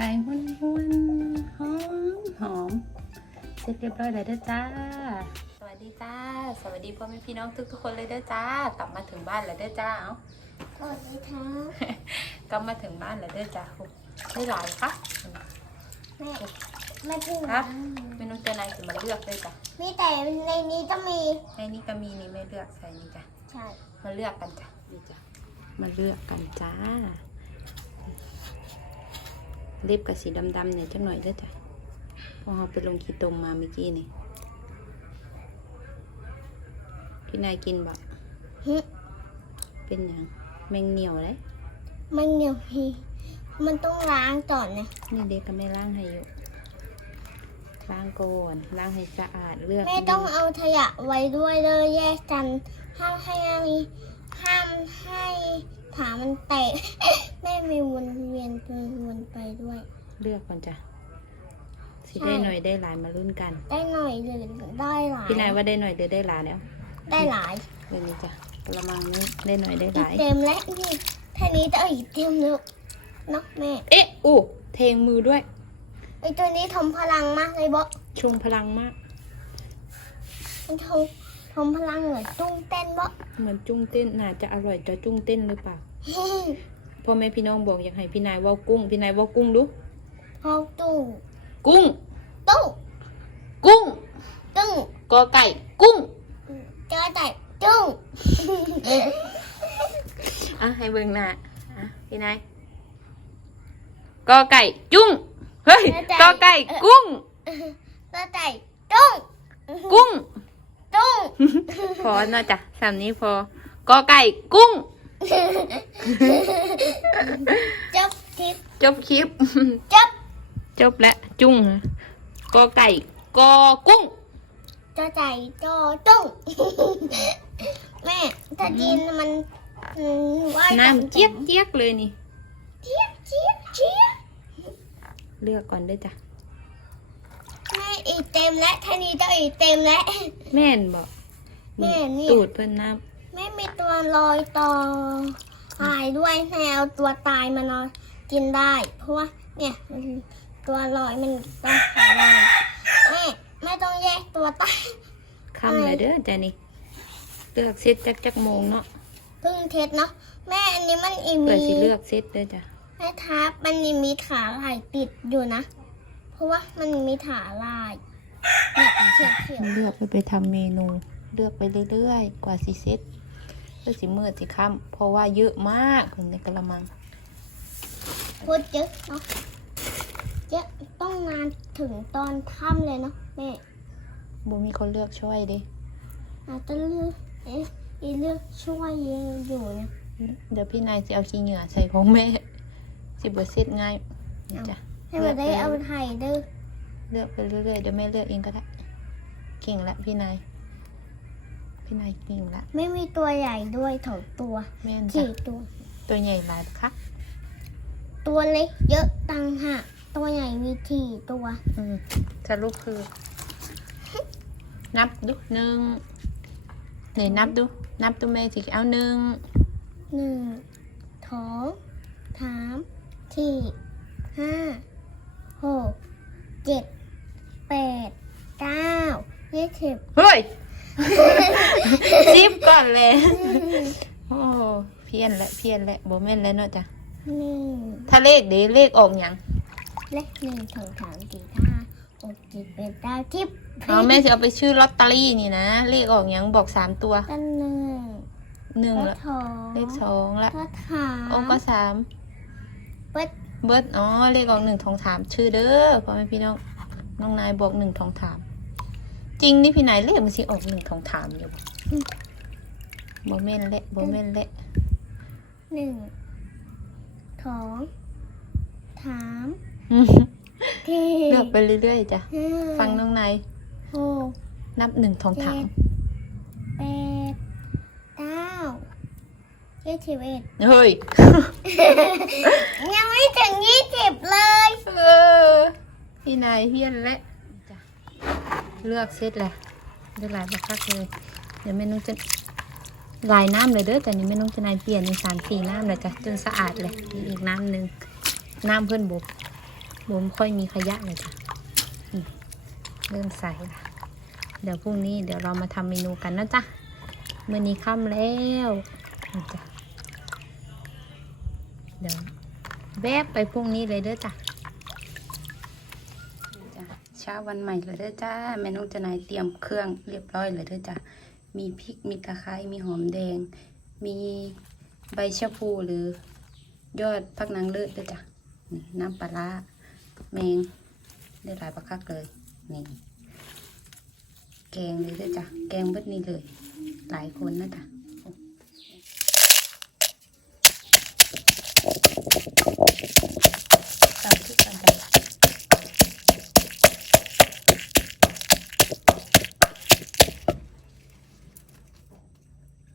ก่ห้วนห้วนๆหอมหอมเสร็จเรียบร้อยแล้วเด้อจ้า สวัสดีจ้า สวัสดีพ่อแม่พี่น้องทุกทุกๆคนเลยเด้อจ้า กลับมาถึงบ้านแล้วเด้อจ้า เอ้าสวัสดีครับกลับมาถึงบ้านแล้วเด้อจ้าได้หลายค่ะแม่มาถึงครับเมนูเจนายจะมาเลือกเลยจ้ะมีแต่ในนี้จะมี ในนี้ก็มีนี่ไม่เลือกใส่นี่จ้ะ ใช่ มาเลือกกันจ้ะนี่จ้ะ มาเลือกกันจ้า เล็บกับสีดำๆเนี่ยจังหน่อยเด้อจ้ะเพอเราไปลงขีตมมาเมื่อกี้นี่พี่นายกินบะฮึเป็นอย่างแมงเหนียวเลยมันเหนียวฮีมันต้องล้างก่อนนะนี่เด็กก็ไม่ล้างให้อยู่ล้างก่อนล้างให้สะอาดเลือกแม่ต้องเอาขยะไว้ด้วยเลยแยกกันห้ามให้มี ห้ามให้ถามันแตกแม่มีวนเวียนไปวนไปด้วย เลือกก่อนจ้ะสิใช่ได้หน่อยได้หลายมารุ่นกัน ได้หน่อยหรือได้หลายพี่นายว่าได้หน่อยหรือได้หลายแล้ว ได้หลายเดี๋ยวนี้จ้ะกระมังนี้ได้หน่อยได้หอีกลายเต็มแล้วนี่ท่านี้จะเอาอีกเต็มแล้วเนาะแม่ เอ๊ะอู้เทงมือด้วยไอตัวนี้ทมพลังมากเลยบอกชงพลังมากมันทมท มพลังเหมือนตุ้งเต้นบอกเหมือนจุ้งเต้นน่าจะอร่อยจะจุ้งเต้นหรือเปล่าพ่อแม่พี่น้องบอกอยากให้พี่นายเว่ากุ้ง พี่นายเว่ากุ้งดูเอาตุ้งกุ้งตุ้งกุ้งตุ้งกอไก่กุ้งเจอแต่ตุ้งอะให้เบิ่งหน้าอะพี่นายกอไก่จุ้งเฮ้ยกอไก่กุ้งเจอแต่ตุ้งกุ้งตุ้ง พอเนาะจ้ะสามนี้พอ กอไก่กุ้งจับทิปจบคลิปจับจบแล้วจุ้งนะกอไก่กอกุ้งเจอแต่จอตุ้งแม่ถ้าจีนมันอืมว่าน้ำเจี๊ยกเจี๊ยกเลยนี่เจี๊ยบเจี๊ยบเจี๊ยบเลือกก่อนด้วยจ้ะแม่อีกเต็มแล้วท่านี้จะอีกเต็มแล้วแม่นบอก แม่นี่ ตูดเพิ่นน้แม่มีตัวลอยต่อตายด้วยแม่เอาตัวตายมานอนกินได้ เพราะว่าเนี่ยมันตัวลอยมันต้องหาลอยแม่แม่ต้องแยกตัวตายำคำเลยเด้อจ้ะนี่เลือกเซตจักจักโมงเนาะเพึ่งเทสเนาะแม่อันนี้มันอีเปิมีดสิเลือกเซตเด้อจ้ะแม่ทับมันนี่มีขาลายติดอยู่นะ เพราะว่ามันมีขาลายเนี่ยเขียวเขียว เลือกไปไปทำเมนู เลือกไปเรื่อยๆ กว่าสิเซตเพื่อสิมืดสิค่ำเพราะว่าเยอะมากในกระมังพูดเยอะเนาะเยอะต้องนานถึงตอนค่ำเลยเนาะแม่บ่มีคนเลือกช่วยเด้อาจจะเลือกเอ๊ะอีเลือกช่วยอยู่นะเดี๋ยวพี่นายจะเอาขี้เหงื่อใส่ของแม่สิบ่เซตง่ายนี่จ้ะให้มาได้เอาไทยเด้อเลือกไปเรื่อยๆเดี๋ยวแม่เลือกเองก็ได้ เก่งละพี่นาย พี่นายเก่งละไม่มีตัวใหญ่ด้วยถงตัวแม่นจ้ะสี่ตัว ตัวใหญ่หลายคักตัวเล็กเยอะตังหากตัวใหญ่มีสี่ตัวอืมสรุปคือ นับดูหนึ่งนี่นับดูนับดูแม่สิเอาหนึ่งหนึ่งสองสามสี่ห้าหกเจ็ดแปดเก้ายี่สิบเฮ้ย ซิบก่อนเลย โอ้เพี้ยนและเพี้ยนและบ่แม่นแล้วเนาะจ้ะหนึ่งถ้าเลขเดี๋ยวเลขออกหยังเลขหนึ่งสองสามสี่ห้าหกเจ็ดแปดเก้าสิบเอาแม่จะเอาไปชื่อลอตเตอรี่นี่นะเลขออกหยังบอกสามตัวกันหนึ่งหนึ่งก็ละสองเลขสองละก็สามโอ้ก็สามเบิดเบิร์ดอ๋อเลขออกหนึ่งทองถามชื่อเด้อพ่อแม่พี่น้องน้องนายบอกหนึ่งทองถาม จริงนี่พี่นายเลขมันสิออกหนึ่งทองถามอยู่บ่แม่นเละบ่แม่นเละหนึ่งสองสามอืมสี่เลือกไปเรื่อยๆจ้ะห้าฟังน้องนายหกนับหนึ่งทองถามแปดเก้ายี่สิบเอ็ดเฮ้ยยังไม่ถึงยี่สิบเลย เออพี่นายเฮียนและจ้ะ เลือกเซตแหละได้หลายบักคักเลย เดี๋ยวเมนูจะลายน้ำเลยเด้อแต่นี่เมนูจะนายเปลี่ยนในสามสี่น้ำเลยจ้ะจนสะอาดเลยมีอีกน้ำหนึ่งน้ำเพื่อนบุกบ่มค่อยมีขยะเลยจ้ะนี่เริ่มใส่ละเดี๋ยวพรุ่งนี้เดี๋ยวเรามาทำเมนูกันนะจ๊ะเมื่อนี้ค่ำแล้วจ้ะเดี๋ยวแวบไปพรุ่งนี้เลยเด้อจ้ะ ช้าวันใหม่เลยเด้อจ้าแม่น้องจะนายเตรียมเครื่องเรียบร้อยเลยเด้อจ้ะมีพริกมีตะไคร้มีหอมแดง มีใบชะพูหรือ ยอดพักนางเลิศเด้อจ้ะน้ำปลาร้าแมงได้หลายประคักเลยนี่แกงเลยเด้อจ้ะแกงเบิดนี่เลย หลายคนนะจ้ะตามที่กันไป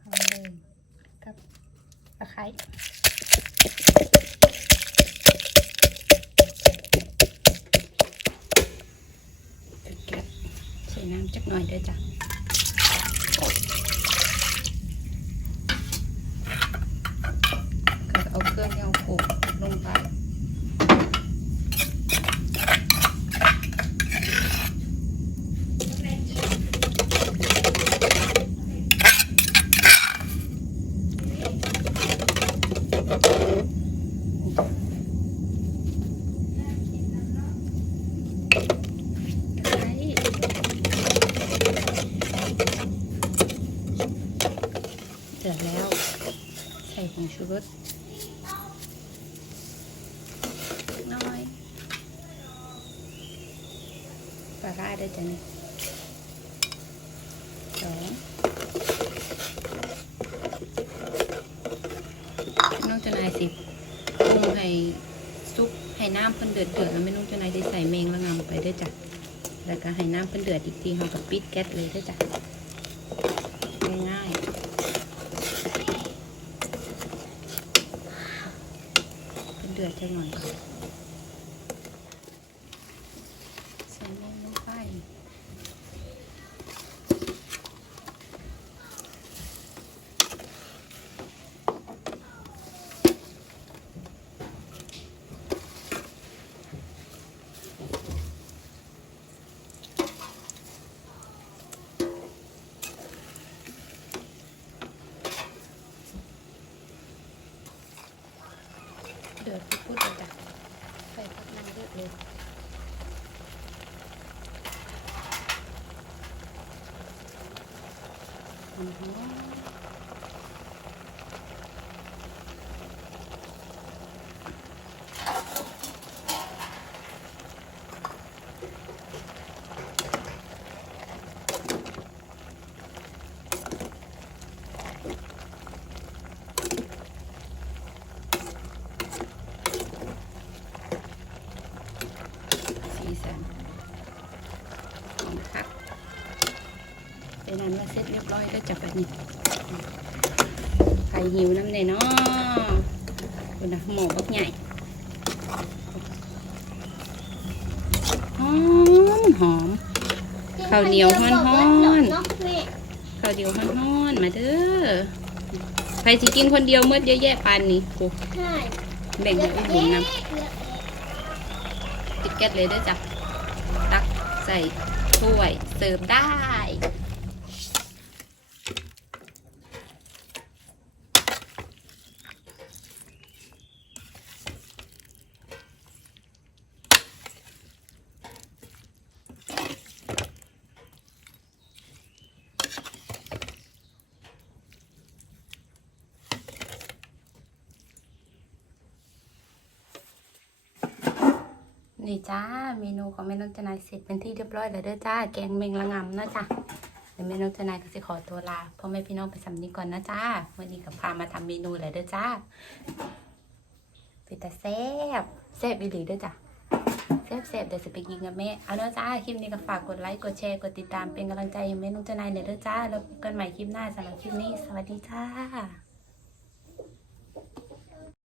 เอาเลยกับ ตะไคร้ใส่น้ำจักหน่อยเด้อจ้ะ ก็เอาเครื่องที่เอาโขลกลงไป เสร็จแล้ว ใส่ผ งชูรสเล็กน้อยปลาร้าด้วยจ้ะนี่สองน้องเจะนายสิปรุงให้ซุปให้น้ำเพิ่นเดือดเดือดแล้วไม่น้องเจะนายได้ใส่เมงละงำไปด้วยจ้ะแล้วก็ให้น้ำเพิ่นเดือดอีกทีเราก็ปิดแก๊สเลยด้วยจ้ะง่ายๆ เป็นเดือดจังหน่อยใส่เมนลงไปเดือดพุดๆเลยจ้ะใส่พักน้ำเยอะเลย อือหือสีสันของคักเป็นนั้นมาเส ร้อยแล้วจับแบบนี้ไข่หิวน้ำเลยเนาะคุณนะหมูบักใหญ่หอมหอมข้าวเหนียวฮ้อนๆเนข้าวเดียวฮ้อนๆมาเด้อใครสิกินคนเดียวเมื่อเยอะแยะปานนี้โอ้ใช่แบ่งให้อุ้มบุญนำเยอะติดแก๊สเลยด้วยจ้ะตักใส่ถ้วยเสิร์ฟได้ นี่จ้าเมนูของแม่นกจนายเสร็จเป็นที่เรียบร้อยแล้วเด้อจ้า แกงเมงละงำนะจ้ะเดี๋ยวแม่นกจนายก็จะขอตัวลาพ่อแม่พี่น้องไปสำนีก่อนนะจ้าวันนี้กับพามาทำเมนูเลยเด้อจ้าเป็นแต่แซ่บแซ่บอีหลีเด้อจ้ะแซ่บแซ่บเดี๋ยวจะไปกินกับแม่เอาเด้อจ้าคลิปนี้ก็ฝากกดไลค์กดแชร์กดติดตามเป็นกำลังใจให้แม่นกจนายเด้อจ้าแล้วพบกันใหม่คลิปหน้าสำหรับคลิปนี้ สวัสดีจ้า